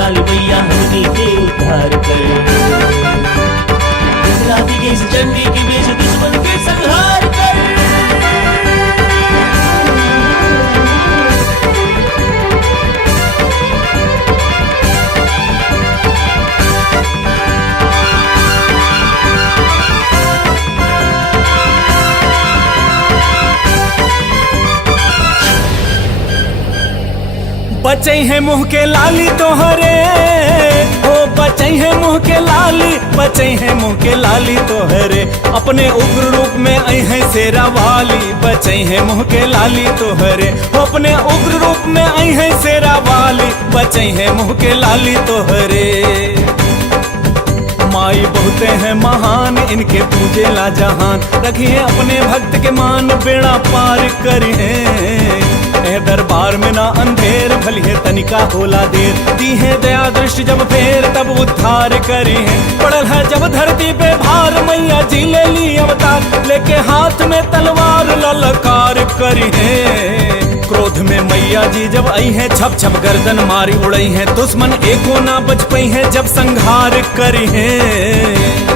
काली मैया हमनी के उद्धार कर। राती के इस चंडी के बीच दुश्मन के संहार कर। बचै है मुंह के लाली तोहरे, ओ बचै है मुंह के लाली, बचै है मुंह के लाली तोहरे। अपने उग्र रूप में आई है शेरा वाली, बचै है मुंह के लाली तोहरे। अपने उग्र रूप में आई है शेरा वाली, बचै है मुंह के लाली तोहरे। माई बहुते हैं महान, इनके पूजे ला जहान। रखिए अपने भक्त के मान, बेड़ा पार करिए। दरबार में ना अंधेर, भली है तनिका होला देर। दी है दया दृष्टि जब फेर, तब उद्धार करी है। पड़ल है जब धरती पे भार, मैया जी ले ली अवतार। लेके हाथ में तलवार ललकार करी है। क्रोध में मैया जी जब आई है, छप छप गर्दन मारी उड़ई है। दुश्मन एको ना बच पई है, जब संहार करी है।